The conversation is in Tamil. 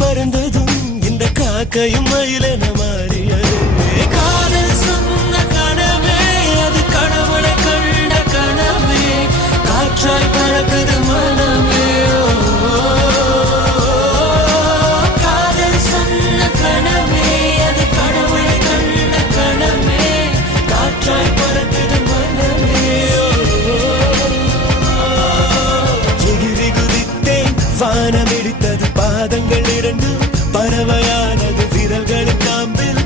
பறந்ததும் இந்த காக்கையும் மயிலென மாறியது. காதல் சொன்ன கனவே அது கடவுளை கண்ட கனவே, காற்றாய் பறக்குது மனமே. காதல் சொன்ன கனவே அது கடவுளை கண்ட கனவே, காற்றாய் பறக்குது மனமே. எகிரி குதித்தேன், வானம் இடித்தது, பாதங்கள் இரண்டு பறவையானது, விரல்களின் காம்பில்